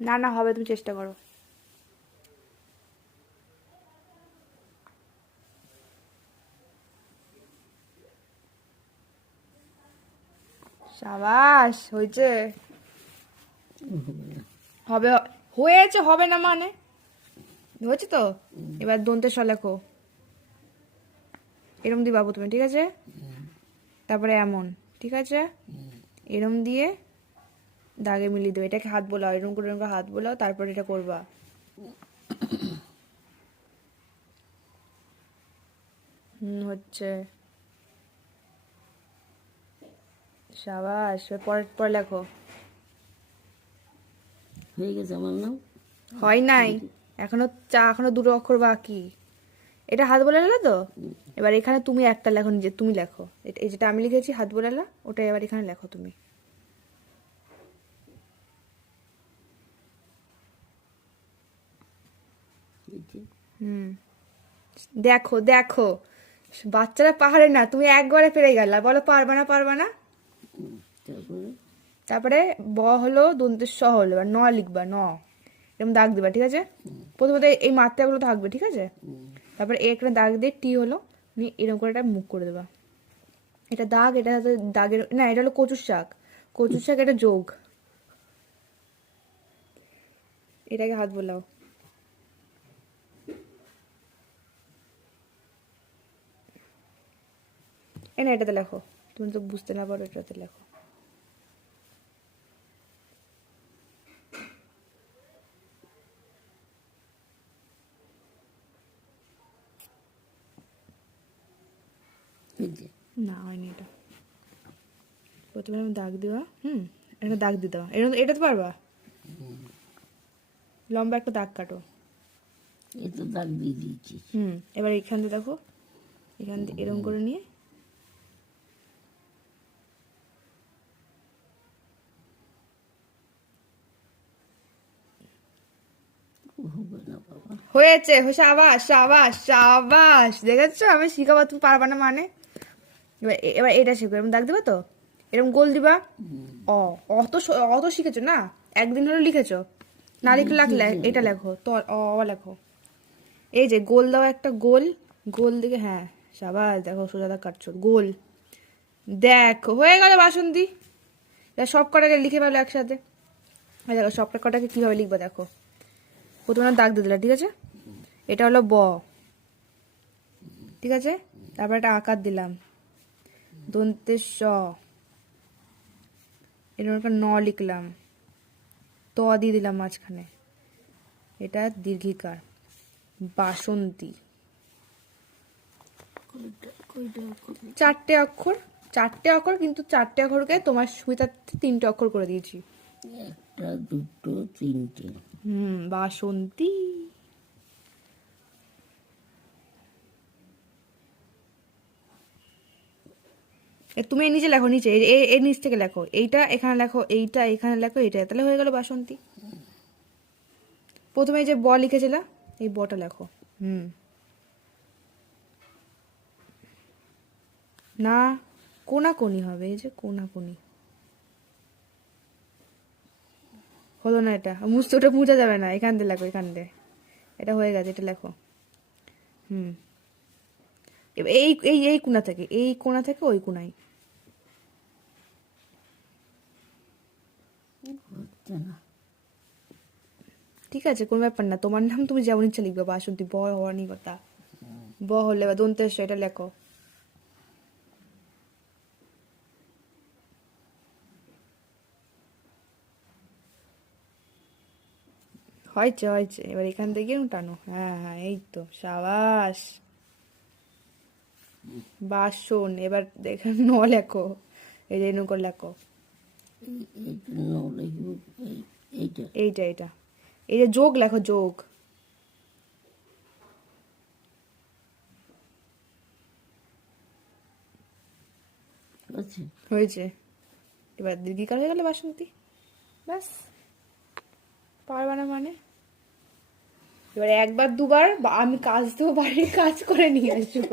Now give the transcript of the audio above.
না না, হবে, তুমি চেষ্টা করো। সাবাস, হয়েছে। হবে হয়েছে, হবে না মানে? হয়েছে তো? এবার দন্তে স লেখো এরম বাবু তুমি, ঠিক আছে? তারপরে এমন, ঠিক আছে? এরম দিয়ে দাগে মিলিয়ে দেবে। এটাকে হাত বোলাও এরকম করে এরকম হাত বোলাও তারপর এটা করবা। হুম হচ্ছে। সাবাস পরে পরে লেখো। হয়ে গেছে আমার নাম? হয় নাই। এখনও চা এখনও দুটো অক্ষর বাকি। এটা হাত বোলালা তো? এবার এখানে তুমি একটা লেখো নিজে তুমি লেখো। এটা- এই যেটা আমি লিখেছি হাত বোলালা ওটা এবার এখানে লেখো তুমি এই যে, হুম। দেখো দেখো। বাচ্চারা পাহাড়ে না তুমি একবারে পেরে গেলা। বলো পারবা না পারবা না? তারপরে? ব হলো দন্তের স হলো ন লিখবা ন। এরকম দাগ দিবা ঠিক আছে? প্রথমত এই মাত্রাগুলো থাকবে ঠিক আছে? তারপরে এখানে দাগ দিয়ে টি হলো নিয়ে এরকম করে একটা মুখ করে দেবা। এটা দাগ এটা দাগের না এটা হলো কচুর শাক। কচুর শাক এটা যোগ। এটাকে হাত বোলাও। এ না এটাতে লেখো। তুমি তো বুঝতে না পারো এটাতে লেখো। না হয়নি এটা। প্রথমে আমি দাগ দিবা হুম একটা দাগ দিয়ে দেওয়া এটা এটা তো পারবা? লম্বা একটা দাগ কাটো। এই তো দাগ দিয়ে দিয়েছি। হুম এবার এখান দিয়ে দেখো। এখান দিয়ে এরকম করে নিয়ে হবে না বাবা হয়েছে সাবাস সাবাস সাবাস। দেখেছ? আমি শিখাবো তুমি পারবা না মানে? এবার এবার এটা শিখবে এরকম দাগ দিবা তো? এরকম গোল দিবা? অ অত অত শিখেছো না? একদিন হলো লিখেছো। না লিখলে লাগলে এটা লেখো তো অ অ লেখো। এই যে গোল দাও একটা গোল গোল দিকে হ্যাঁ সাবাস দেখো সোজা দাগ কাটছো গোল। দেখ হয়ে গেল বাসন্তী। সব কটাকে লিখে ফেলো একসাথে। দেখো সব কটাকে কীভাবে লিখবে দেখো। প্রথমে দাগ দিয়ে দিলাম, ঠিক আছে? এটা হলো ব। ঠিক আছে? তারপর একটা আকার দিলাম। দন্তে স। এরকম একটা ন লিখলাম। ত দিয়ে দিলাম মাঝখানে। এটা দীর্ঘিকার। বাসন্তী। চারটে অক্ষর চারটে অক্ষর, কিন্তু চারটে অক্ষরকে তোমার সুবিধার্থে তিনটে অক্ষর করে দিয়েছি। একটা, দুটো, তিনটে। হুম, বাসন্তী। তুমি এই নিচে লেখো, নিচে এই নিচ থেকে লেখো। এইটা এখানে লেখো, এইটা এখানে লেখো, এইটা। তাহলে হয়ে গেল বাসন্তী। প্রথমে যে ব লিখেছিলে, এই বটা লেখো। হুম। না, কোনাকুনি হবে, এই যে কোনাকুনি। হলো না এটা। মুছতে ওটা মুছা যাবে না এখান দিয়ে লেখো এখান দিয়ে এটা হয়ে গেছে এটা লেখো। হুম। এই এই এই কোণা থেকে? এই কোণা থেকে ওই না। ঠিক আছে কোনো ব্যাপার না। তোমার নাম তুমি যেমন ইচ্ছা লিখবে বাসন্তী ব হওয়ার নি কথা ব হলে বা দন্তেশ এটা লেখো। হয়েছে হয়েছে এবার এখান থেকে টানো হ্যাঁ হ্যাঁ এই তো সাবাস। বাসন এবার এখানে ন লেখো এই যে এরকম করে লেখো এই এইটা এইটা। এই যে যোগ লেখো যোগ। হয়েছে? এবার দিদিকার হয়ে গেল বাসন্তী? ব্যাস। পারবা না মানে? এবার একবার দুবার আমি কাজ দেবো বাড়ির কাজ করে নিয়ে আসব।